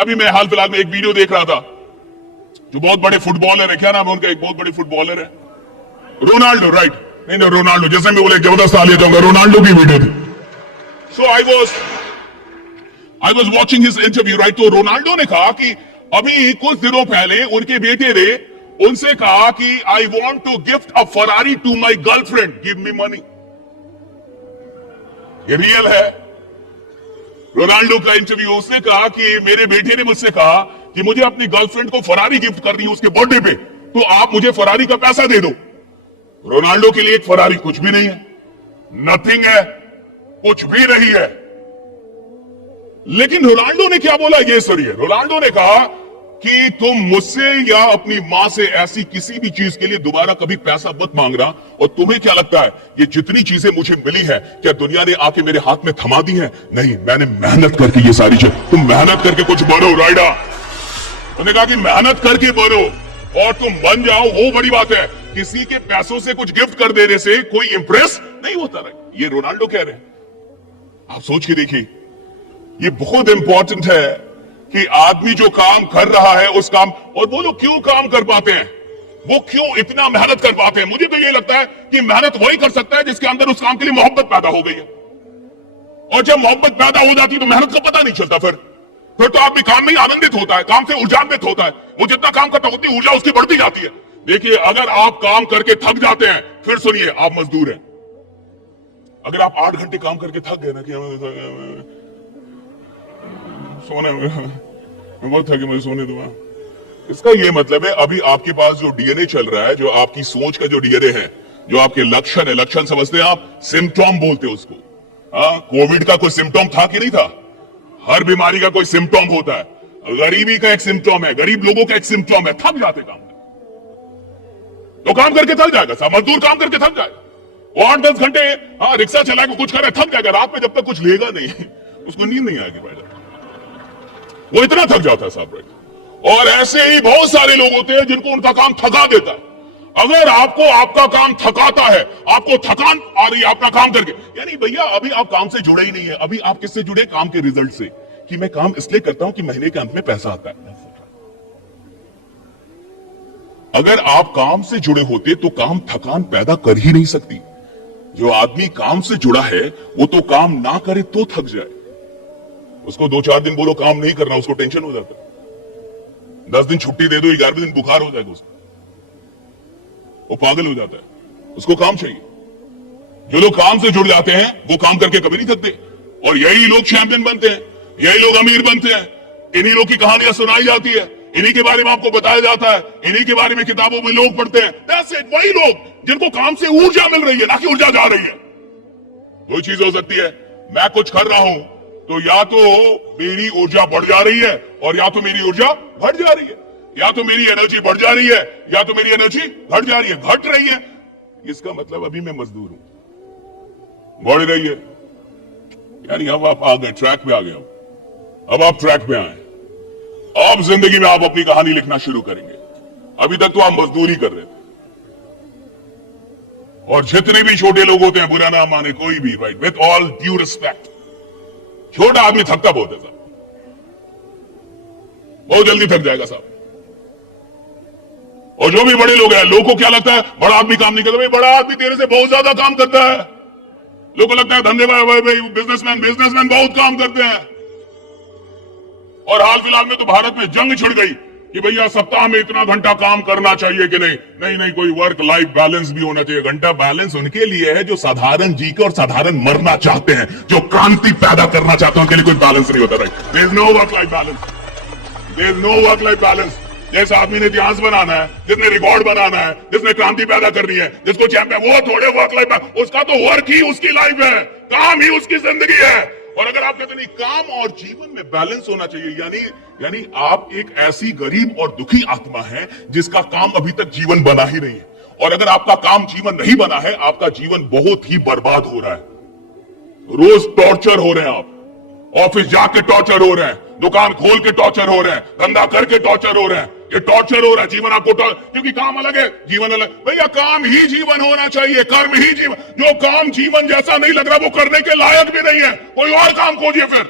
अभी मैं हाल फिलहाल में एक वीडियो देख रहा था, जो बहुत बड़े फुटबॉलर है, क्या नाम है उनका, एक बहुत बड़े फुटबॉलर है, रोनाल्डो, राइट? नहीं रोनाल्डो, जैसे मैं बोले जबरदस्त आ लिया जाऊंगा, रोनाल्डो की वीडियो थी। So I was watching his interview, right? तो रोनाल्डो ने कहा कि अभी कुछ दिनों पहले उनके बेटे ने उनसे कहा कि I want to gift a Ferrari to my girlfriend, give me money. ये रियल है, रोनाल्डो का इंटरव्यू। उसने कहा कि मेरे बेटे ने मुझसे कहा कि मुझे अपनी गर्लफ्रेंड को फरारी गिफ्ट करनी है उसके बर्थडे पे, तो आप मुझे फरारी का पैसा दे दो। रोनाल्डो के लिए एक फरारी कुछ भी नहीं है, नथिंग है, कुछ भी नहीं है। लेकिन रोनाल्डो ने क्या बोला, ये सुनिए। रोनाल्डो ने कहा कि तुम मुझसे या अपनी मां से ऐसी किसी भी चीज के लिए दोबारा कभी पैसा मत मांगना, और तुम्हें क्या लगता है ये जितनी चीजें मुझे मिली है क्या दुनिया ने आके मेरे हाथ में थमा दी है? नहीं, मैंने मेहनत करके ये सारी चीज, तुम मेहनत करके कुछ बनो राइडा। उन्होंने कहा कि मेहनत करके बनो और तुम बन जाओ, वो बड़ी बात है। किसी के पैसों से कुछ गिफ्ट कर देने से कोई इंप्रेस नहीं होता। ये रोनाल्डो कह रहे हैं, आप सोच के देखिए। ये बहुत इंपॉर्टेंट है कि आदमी जो काम कर रहा है उस काम, और वो लोग क्यों काम कर पाते हैं, वो क्यों इतना मेहनत कर पाते हैं? मुझे तो ये लगता है कि मेहनत वही कर सकता है जिसके अंदर उस काम के लिए मोहब्बत पैदा हो गई है। और जब मोहब्बत पैदा हो जाती है तो मेहनत का पता नहीं चलता। फिर तो आदमी काम में ही आनंदित होता है, काम से ऊर्जान्वित होता है। वो जितना काम करता है उतनी ऊर्जा उसकी बढ़ती जाती है। देखिए, अगर आप काम करके थक जाते हैं, फिर सुनिए, आप मजदूर हैं। अगर आप 8 घंटे काम करके थक गए ना कि सोने बहुत थके, मुझे सोने दो, इसका ये मतलब है अभी आपके पास जो डीएनए चल रहा है, जो आपकी सोच का जो डीएनए है, जो आपके लक्षण है, लक्षण समझते हैं आप, सिम्टोम बोलते हैं उसको। कोविड का कोई सिम्टोम था कि नहीं था? हर बीमारी का कोई सिम्टोम होता है। गरीबी का एक सिम्टोम है, गरीब लोगों का एक सिम्टोम है, थक जाते काम में। तो काम करके थक जाएगा साहब, मजदूर काम करके थक जाएगा। वो 8-10 घंटे रिक्शा चलाएगा, कुछ करे, थक जाएगा। रात में जब तक कुछ लेगा नहीं उसको नींद नहीं आएगी भाई, वो इतना थक जाता है साहब। और ऐसे ही बहुत सारे लोग होते हैं जिनको उनका काम थका देता है। अगर आपको आपका काम थकाता है, आपको थकान आ रही है आपका काम करके, यानी भैया अभी आप काम से जुड़े ही नहीं है। अभी आप किससे जुड़े? काम के रिजल्ट से, कि मैं काम इसलिए करता हूं कि महीने के अंत में पैसा आता है। अगर आप काम से जुड़े होते तो काम थकान पैदा कर ही नहीं सकती। जो आदमी काम से जुड़ा है वो तो काम ना करे तो थक जाए। उसको 2-4 दिन बोलो काम नहीं करना, उसको टेंशन हो जाता है। 10 दिन छुट्टी दे दो, 11वें दिन बुखार हो जाएगा उसको, वो पागल हो जाता है। उसको काम चाहिए। जो लोग काम से जुड़ जाते हैं वो काम करके कभी नहीं थकते, और यही लोग चैंपियन बनते हैं, यही लोग अमीर बनते हैं। इन्हीं लोग की कहानियां सुनाई जाती है, इन्हीं के बारे में आपको बताया जाता है, इन्हीं के बारे में किताबों में लोग पढ़ते हैं। That's it, वही लोग जिनको काम से ऊर्जा मिल रही है, ना कि ऊर्जा जा रही है। दो चीज हो सकती है, मैं कुछ कर रहा हूं तो या तो मेरी ऊर्जा बढ़ जा रही है और या तो मेरी ऊर्जा घट जा रही है, या तो मेरी एनर्जी बढ़ जा रही है या तो मेरी एनर्जी घट जा रही है, घट रही है। इसका मतलब अभी मैं मजदूर हूं, बढ़ रही है, यानी अब आप आ गए, ट्रैक पे आ गए। अब आप ट्रैक पे आए, अब जिंदगी में आप अपनी कहानी लिखना शुरू करेंगे। अभी तक तो आप मजदूरी कर रहे थे। और जितने भी छोटे लोग होते हैं, बुरा ना माने कोई भी, right, with all due respect, छोटा आदमी थकता बहुत है साहब, बहुत जल्दी थक जाएगा साहब। और जो भी बड़े लोग हैं, लोगों को क्या लगता है बड़ा आदमी काम नहीं करता। भाई बड़ा आदमी तेरे से बहुत ज्यादा काम करता है। लोगों को लगता है धंधे में बिजनेसमैन बहुत काम करते हैं। और हाल फिलहाल में तो भारत में जंग छिड़ गई कि भैया सप्ताह में इतना घंटा काम करना चाहिए कि नहीं, कोई वर्क लाइफ बैलेंस भी होना चाहिए। घंटा बैलेंस उनके लिए है जो साधारण जी के और साधारण मरना चाहते हैं, जो क्रांति पैदा करना चाहते हैं, उनके लिए कोई बैलेंस नहीं होता। Right, there is no work life balance, there is no work life balance. जैसे आदमी ने इतिहास बनाना है, जिसने रिकॉर्ड बनाना है, जिसने क्रांति पैदा करनी है, जिसको चैंपियन, वो थोड़े वर्क लाइफ, उसका तो वर्क ही उसकी लाइफ है, काम ही उसकी जिंदगी है। और अगर आप कहते नहीं, काम और जीवन में बैलेंस होना चाहिए, यानी आप एक ऐसी गरीब और दुखी आत्मा है जिसका काम अभी तक जीवन बना ही नहीं है। और अगर आपका काम जीवन नहीं बना है, आपका जीवन बहुत ही बर्बाद हो रहा है। रोज टॉर्चर हो रहे हैं आप, ऑफिस जाके टॉर्चर हो रहे हैं, दुकान खोल के टॉर्चर हो रहे हैं, धंधा करके टॉर्चर हो रहे हैं। ये टॉर्चर हो रहा है, जीवन आपको क्योंकि काम अलग है, जीवन अलग। भैया काम ही जीवन होना चाहिए, कर्म ही जीवन। जो काम जीवन जैसा नहीं लग रहा वो करने के लायक भी नहीं है, कोई और काम खोजिए फिर।